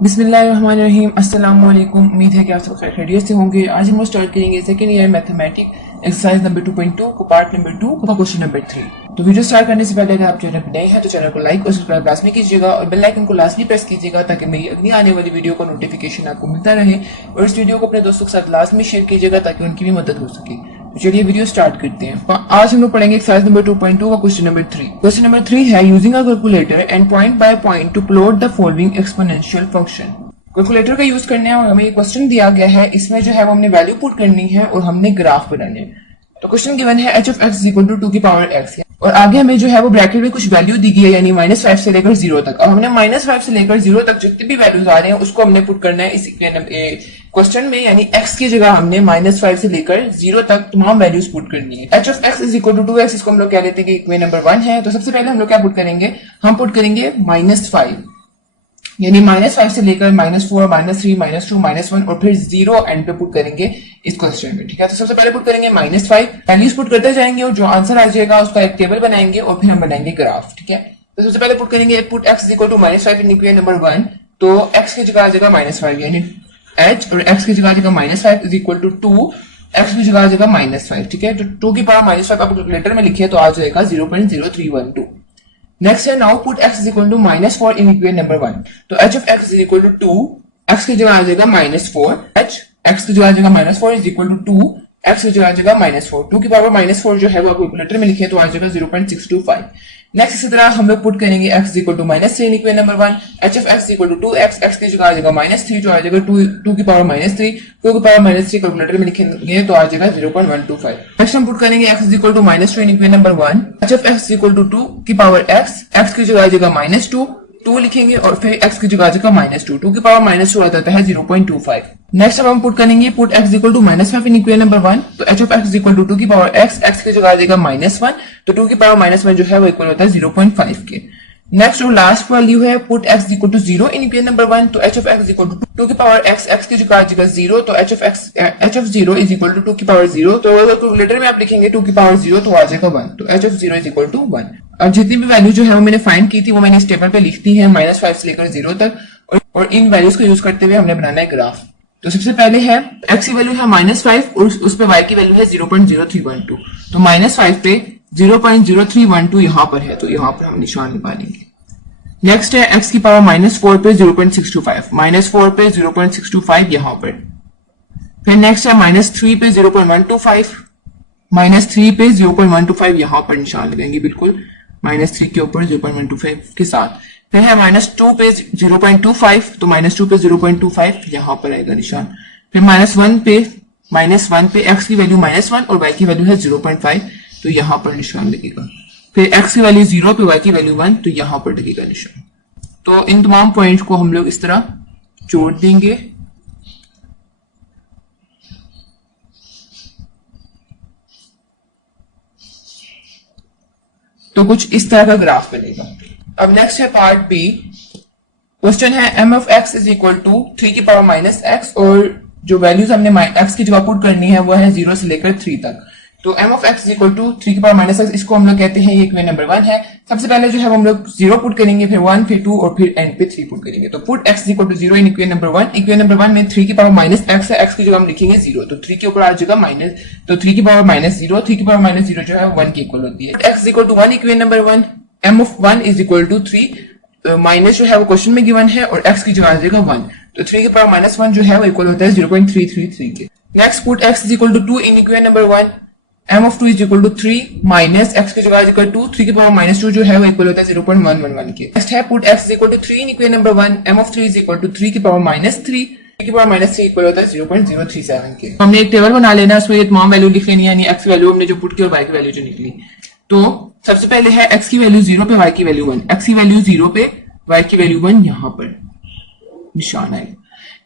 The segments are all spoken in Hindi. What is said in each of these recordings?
बिस्मिल्लाहिर्रहमानिर्रहीम। अस्सलाम वालेकुम। उम्मीद है कि आप सब खैरियत से होंगे। आज हम स्टार्ट करेंगे second year mathematics exercise number 2.2 को पार्ट नंबर 2 का क्वेश्चन नंबर 3। तो वीडियो स्टार्ट करने से पहले अगर आप चैनल पर नए हैं तो चैनल को लाइक और सब्सक्राइब लाजमी कीजिएगा और बेल आइकन को लाजमी प्रेस कीजिएगा ताकि मेरी अगली आने वाली वीडियो का नोटिफिकेशन आपको मिलता रहे। और इस वीडियो को अपने दोस्तों के साथ लाजमी शेयर कीजिएगा ताकि उनकी भी मदद हो सके। तो चलिए वीडियो स्टार्ट करते हैं। आज हम लोग पढ़ेंगे एक्सरसाइज नंबर 2.2 का क्वेश्चन नंबर 3। क्वेश्चन नंबर 3 है using a calculator and point by point two plot the following exponential function. Calculator का यूज करने और हमें ये क्वेश्चन दिया गया है, इसमें जो है वो हमने वैल्यू पुट करनी है और हमने ग्राफ बनाने हैं। तो क्वेश्चन गिवन है h of x is equal to 2 की पावर x और आगे हमें जो है वो ब्रैकेट में कुछ वैल्यू दी गई है यानी -5 से लेकर 0 तक। अब हमने -5 से लेकर 0 तक जितने भी वैल्यूज आ रहे हैं उसको हमने पुट करना है इस क्वेश्चन में, यानी x की जगह हमने -5 से लेकर 0 तक तमाम वैल्यूज पुट करनी है। h of x is equal to 2x, इसको हम लोग कह लेते हैं कि इक्वेशन नंबर 1 है। तो सबसे पहले हम लोग क्या पुट करेंगे, हम पुट करेंगे -5 यानी -5 से लेकर -4 -3 -2 -1 और फिर 0 एंड पे पुट करेंगे इस क्वेश्चन में। ठीक है, तो सबसे पहले पुट करेंगे -5, वैल्यूज पुट करते जाएंगे और जो आंसर आ जाएगा उसका एक टेबल बनाएंगे और फिर हम बनाएंगे ग्राफ। ठीक है, तो सबसे पहले पुट करेंगे put x equal to -5 in equation number 1। तो x की जगह आ जाएगा -5 यानी h और x की जगह आ जाएगा -5 इज इक्वल टू 2, x की जगह आ जाएगा -5। ठीक है, तो 2 की पावर -5 आप कैलकुलेटर में लिखिए तो आ जाएगा 0.0312। नेक्स्ट है now put x is equal to -4 in equation number 1। तो h of x is equal to 2, x की जगह आ जाएगा -4, h x की जगह आ जाएगा -4 इज इक्वल टू 2, x की जगह आ जाएगा -4। 2 की पावर -4 जो है वो आप कैलकुलेटर में लिखे तो आ जाएगा 0.625। नेक्स्ट इसी तरह हम लोग पुट करेंगे x is equal to -3 in equation number 1, h of x is equal to 2x, x की जगह आ जाएगा -3 जो आ जाएगा 2 की पावर -3, 2 की पावर -3 कैलकुलेटर में लिखेंगे तो आ जाएगा 0.125। नेक्स्ट हम पुट करेंगे x is equal to -2 in equation number 1, h of x is equal to 2 की पावर x, x की जगह आ जाएगा -2, 2 लिखेंगे और फिर x की जगह आ जाएगा -2, 2 की पावर -2 आ जाता है 0.25। नेक्स्ट अब हम पुट करेंगे put x equal to -5 in equation number 1। तो h of x equal to 2 की पावर x, x की जगह आ जाएगा -1, तो 2 की पावर -1 जो है वो इक्वल होता है 0.5 के। नेक्स्ट और लास्ट वैल्यू है put x equal to 0 in equation number 1। तो h of x equal to 2 की पावर x, x की जगह आ जाएगा 0, तो h of 0 is equal to 2 की पावर 0। तो अगर कैलकुलेटर में आप लिखेंगे 2 की पावर 0 तो आ जाएगा 1, तो h of 0 is equal to 1। अब जितनी भी वैल्यू जो है वो मैंने फाइंड की थी वो मैंने इस टेबल पे लिख दी है -5 से लेकर 0 तक और इन वैल्यूज को यूज करते हुए हमने बनाना है ग्राफ। तो सबसे पहले है x की वैल्यू है -5 और उस पे y की वैल्यू है 0.0312। तो -5 पे 0.0312 यहाँ पर है तो यहाँ पर हम निशान लगा लेंगे। नेक्स्ट है x की पावर -4 पे 0.625, -4 पे 0.625 यहाँ पर। फिर नेक्स्ट है -3 पे 0.125, -3 पे 0.125 यहाँ पर निशान लगाएंगे बिल्कुल -3 के ऊपर 0.125 के साथ। फिर है -2 पे 0.25, तो -2 पे 0.25 यहाँ पर आएगा निशान। फिर -1 पे x की वैल्यू -1 और y की वैल्यू है 0.5, तो यहाँ पर निशान लगेगा। फिर x की वैल्यू 0 पे y की वैल्यू 1, तो यहाँ पर लगेगा निशान। तो इन तमाम पॉइंट्स को हम लोग इस तरह जोड़ देंगे। तो कुछ इस तरह का ग्राफ बनेगा। अब नेक्स्ट है पार्ट बी। क्वेश्चन है m of x is equal to 3 की पावर -x और जो वैल्यूज हमने x की जगह पुट करनी है वो है 0 से लेकर 3 तक। तो m of x is equal to 3 की पावर -x, इसको हम लोग कहते हैं ये इक्वेशन नंबर 1 है। सबसे पहले जो है हम लोग 0 पुट करेंगे, फिर 1, फिर 2 और फिर एंड पे 3 पुट करेंगे। तो put x is equal to 0 in equation number 1। Equation number 1 में 3 की पावर -x है, x की जगह हम लिखेंगे 0, तो 3 के ऊपर आ जाएगा माइनस, तो 3 की पावर -0, 3 की पावर -0 जो है 1 की इक्वल होती है। x is equal to 1 equation number 1, m of 1 is equal to 3, minus जो है वो क्वेश्चन में गिवन है और x की जगह आ जाएगा 1, तो 3 की पावर -1 जो है वो इक्वल होता है 0.333 के। Next put x is equal to 2 in equation number 1, m of 2 is equal to 3 minus x की जगह आ जाएगा 2, 3 की पावर -2 जो है वो इक्वल होता है 0.111 के। नेक्स्ट है put x is equal to 3 in equation number 1, m of 3 is equal to 3 की पावर -3, 3 की पावर -3 इक्वल होता है 0.037 के। हमने एक टेबल बना लेना, उसमें ये तमाम वैल्यू लिख लेनी है, यानी x वैल्यू हमने जो पुट की और y की वैल्यू जो निकली। तो सबसे पहले है x की वैल्यू 0 पे y की वैल्यू 1, x की वैल्यू 0 पे y की वैल्यू 1 यहाँ पर निशान है।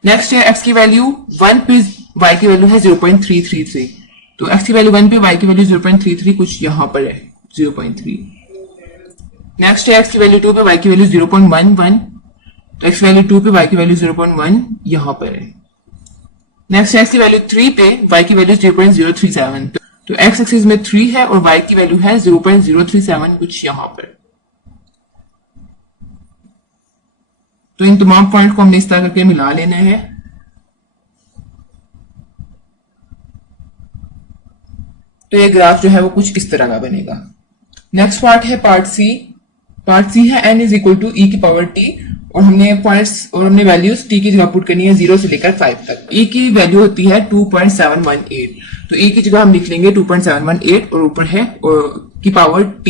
नेक्स्ट है x की वैल्यू 1 पे y की वैल्यू है 0.333, तो x की वैल्यू 1 पे y की वैल्यू 0.33 कुछ यहाँ पर है 0.3। नेक्स्ट है x की वैल्यू 2 पे y की वैल्यू 0.11, तो x वैल्यू 2 पे y की वैल्यू 0.1 यहाँ पर है। नेक्स्ट है x की वैल्यू 3 पे y की वैल्यू 0.037, तो x एक्सिस में 3 है और y की वैल्यू है 0.037 कुछ यहाँ पर। तो इन तमाम पॉइंट को हमने इस तरह करके मिला लेना है। तो ये ग्राफ जो है वो कुछ इस तरह का बनेगा। नेक्स्ट पार्ट है पार्ट सी। पार्ट सी है n इज इक्वल टू ई की पावर टी, और हमने पॉइंट्स और हमने वैल्यूज टी की जगह पुट करनी है 0 से लेकर 5 तक। e की वैल्यू होती है 2.718, तो e की जगह हम लिख लेंगे 2.718 और ऊपर है और की पावर t।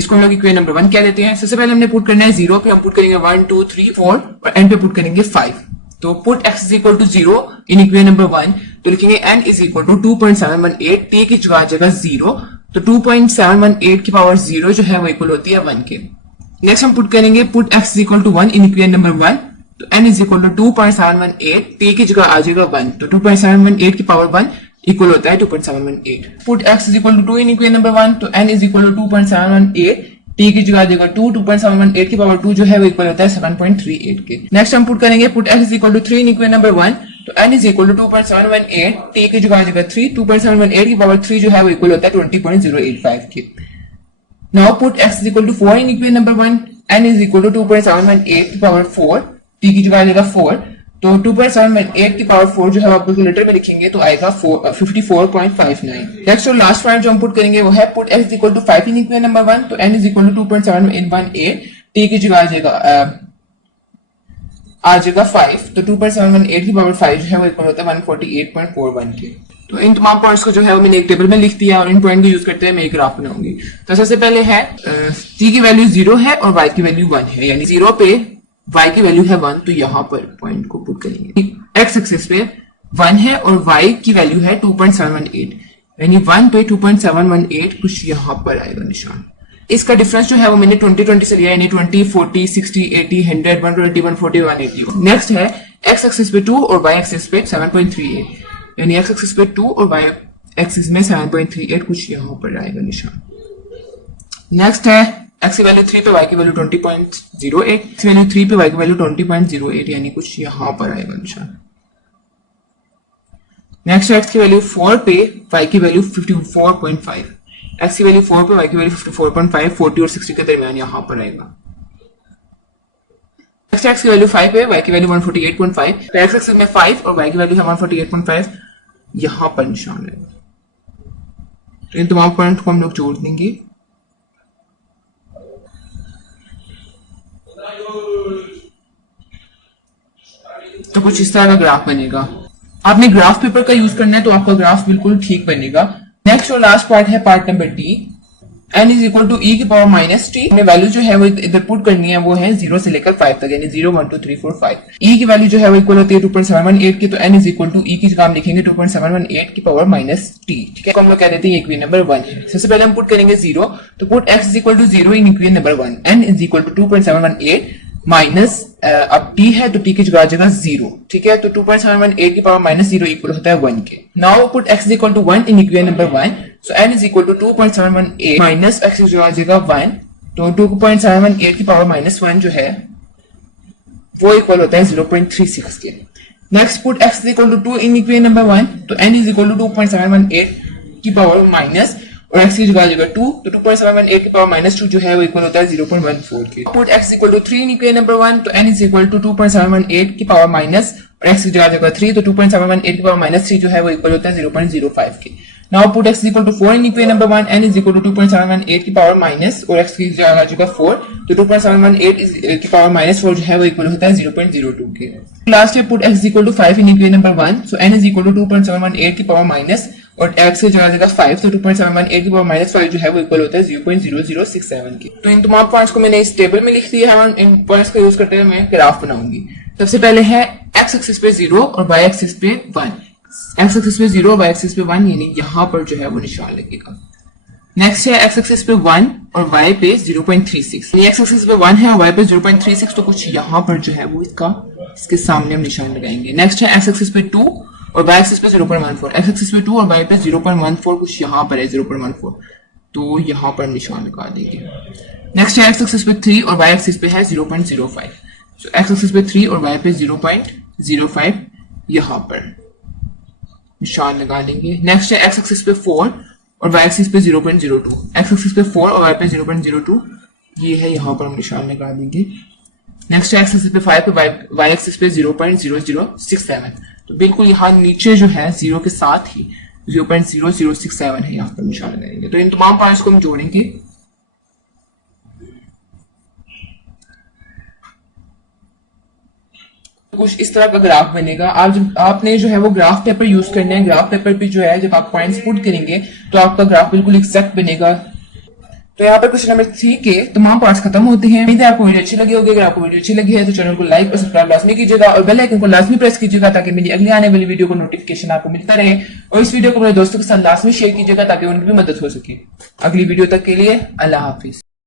इसको हम लोग इक्वेशन नंबर 1 क्या देते हैं। सबसे पहले हमने पुट करना है 0 पे, हम पुट करेंगे 1 2 3 4 और n पे पुट करेंगे 5। तो put x is equal to 0 in equation number 1, तो लिखेंगे n is equal to 2.718, t की जगह 0, तो 2.718 की पावर 0 जो है वो इक्वल होती है 1 के। नेक्स्ट हम पुट करेंगे put x is equal to 1 in equation number 1, तो n is equal to 2.718, t की जगह आ जाएगा 1, तो 2.718 की पावर 1 इक्वल होता है 2.718। Put x is equal to 2 in equation number 1, तो n is equal to 2.718, t की जगह आ जाएगा 2, 2.718 की पावर 2 जो है वो इक्वल होता है 7.38 के। नेक्स्ट हम पुट करेंगे put x is equal to 3 in equation number 1, तो n is equal to 2.718, t की जगह आ जाएगा 3, 2.718 की पावर 3 जो है वो इक्वल होता है 20.085 के। Now put x is equal to 4 in equation number 1, n is equal to 2.718 की पावर 4, t की जगह आ जाएगा 4, तो 2.718 की पावर 4 जो है आप कैलकुलेटर में लिखेंगे तो आएगा 54.59। नेक्स्ट और लास्ट पॉइंट जो हम पुट करेंगे वो है put x is equal to 5 in equation number 1, तो n is equal to 2.718, t की जगह आ जाएगा 5, तो 2.718 की पावर 5 जो है वो इक्वल होता है 148.41 के। तो इन तमाम पॉइंट्स को जो है वो मैंने एक टेबल में लिख दिया और इन पॉइंट को यूज करते हुए मैं एक ग्राफ बनाऊंगी। तो सबसे पहले है t की वैल्यू 0 है और y की वैल्यू 1 है, यानी 0 पे y की वैल्यू है 1, तो यहाँ पर पॉइंट को पुट करेंगे। x एक्सिस पे 1 है और y की वैल्यू है 2.718, यानी 1 पे 2.718 कुछ यहाँ पर आएगा निशान। इसका डिफरेंस जो है वो मैंने 20 से लिया, यानी 20 40 60 80 100 120 140 180। नेक्स्ट है x एक्सिस पे 2 और y एक्सिस पे 7.38, यानी x एक्सिस पे 2 और y एक्सिस में 7.38 कुछ यहाँ पर आएगा निशान। नेक्स्ट है x की वैल्यू 3 पे y की वैल्यू 20.08, x वैल्यू 3 पे y की वैल्यू 20.08, यानी कुछ यहाँ पर आएगा निशान। नेक्स्ट है x की वैल्यू 4 पे y की वैल्यू 54.5, x की वैल्यू 4 पे y की वैल्यू 54.5, 40 और 60 के दरमियान यहाँ पर आएगा। नेक्स्ट x की वैल्यू 5 पे y की वैल्यू 148.5, तो x एक्सिस में 5 और y की वैल्यू है 148.5, यहाँ पर निशान है। तो इन तमाम पॉइंट को हम लोग जोड़ देंगे। तो कुछ इस तरह का ग्राफ बनेगा। आपने ग्राफ पेपर का यूज करना है तो आपका ग्राफ बिल्कुल ठीक बनेगा। नेक्स्ट और लास्ट पार्ट है part number D. n is equal to e की पावर माइनस टी। हमें वैल्यू जो है वो इधर पुट करनी है, वो है 0 से लेकर 5 तक, यानी 0 1 2 3 4 5। e की वैल्यू जो है वो इक्वल होती है 2.718 की, तो n is equal to e की जगह हम लिखेंगे 2.718 की पावर माइनस टी। ठीक है, तो हम लोग कह देते हैं इक्वेशन नंबर 1 है। सबसे पहले हम पुट करेंगे 0, तो put x is equal to 0 in equation number 1, n is equal to 2.718 minus अब t है तो t की जगह आ जाएगा 0। ठीक है, तो 2.718 की पावर माइनस 0 इक्वल होता है 1 के। Now put x is equal to 1 in equation number 1, so n is equal to 2.718 minus x की जगह आ जाएगा 1, तो 2.718 की पावर माइनस 1 जो है वो इक्वल होता है 0.36 के। Next put x is equal to 2 in equation number 1, तो n इज इक्वल टू 2.718 की पावर माइनस और x की जगह आ जाएगा 2, तो 2.718 की पावर माइनस 2 जो है वो इक्वल होता है 0.14 के। Put x equal to 3 in equation number 1, तो n इज इक्वल टू 2.718 की पावर माइनस और x की जगह आ जाएगा 3, तो 2.718 की पावर माइनस 3 जो है वो इक्वल होता है 0.05 के। Now put x equal to 4 in equation number 1, n is equal to 2.718 की पावर माइनस और x की जगह आ जाएगा 4, तो 2.718 की पावर माइनस 4 जो है वो इक्वल होता है 0.02 के। लास्ट है put x equal to 5 in equation number 1, so n is equal to 2.718 की पावर माइनस और x की जगह आ जाएगा 5, तो 2.718 की पावर माइनस 5 जो है वो इक्वल होता है 0.0067 के। तो इन तमाम पॉइंट्स को मैंने इस टेबल में लिख दिया है, इन पॉइंट्स का यूज करते हुए मैं ग्राफ बनाऊंगी। सबसे पहले है x एक्सिस पे 0 और y एक्सिस पे 1, x एक्सिस पे 0 y एक्सिस पे 1, यानी यहाँ पर जो है वो निशान लगेगा। नेक्स्ट है x एक्सिस पे 1 और y पे 0.36, यानी x एक्सिस पे 1 है और y पे 0.36, तो कुछ यहाँ पर जो है वो इसके सामने हम निशान लगाएंगे। नेक्स्ट है x एक्सिस पे 2 और y एक्सिस पे 0.14, x एक्सिस पे 2 और y पे 0.14 कुछ यहाँ पर है 0.14, तो यहाँ पर निशान लगा देंगे। नेक्स्ट है x एक्सिस पे 3 और y एक्सिस पे है 0.05, तो x एक्सिस पे 3 और y पे 0.05 यहाँ पर निशान लगा लेंगे। नेक्स्ट है x एक्सिस पे 4 और y एक्सिस पे 0.02, x एक्सिस पे 4 और y पे 0.02, ये है यहाँ पर हम निशान लगा देंगे। नेक्स्ट एक्सिस पे 5 पे, वाई एक्सिस पे 0.0067। तो बिल्कुल यहाँ नीचे जो है जीरो के साथ ही 0.0067 है यहाँ पर इशारा करेंगे। तो इन तमाम पॉइंट्स को हम जोड़ेंगे। कुछ इस तरह का ग्राफ बनेगा। आप जब आपने जो है वो ग्राफ पेपर यूज करना है। ग्राफ पेपर पे जो है जब आप पॉइंट्स पुट करेंगे तो आपका ग्राफ बिल्कुल एग्जैक्ट बनेगा। तो यहाँ पर क्वेश्चन नंबर 3 के तमाम पार्ट्स खत्म होते हैं। उम्मीद है आपको वीडियो अच्छी लगी होगी। अगर आपको वीडियो अच्छी लगी है तो चैनल को लाइक और सब्सक्राइब लाजमी कीजिएगा और बेल आइकन को लाजमी प्रेस कीजिएगा ताकि मेरी अगली आने वाली वीडियो को नोटिफिकेशन आपको मिलता रहे। और इस वीडियो को मेरे दोस्तों के साथ लाजमी शेयर कीजिएगा ताकि उनकी भी मदद हो सके। अगली वीडियो तक के लिए अल्लाह हाफिज।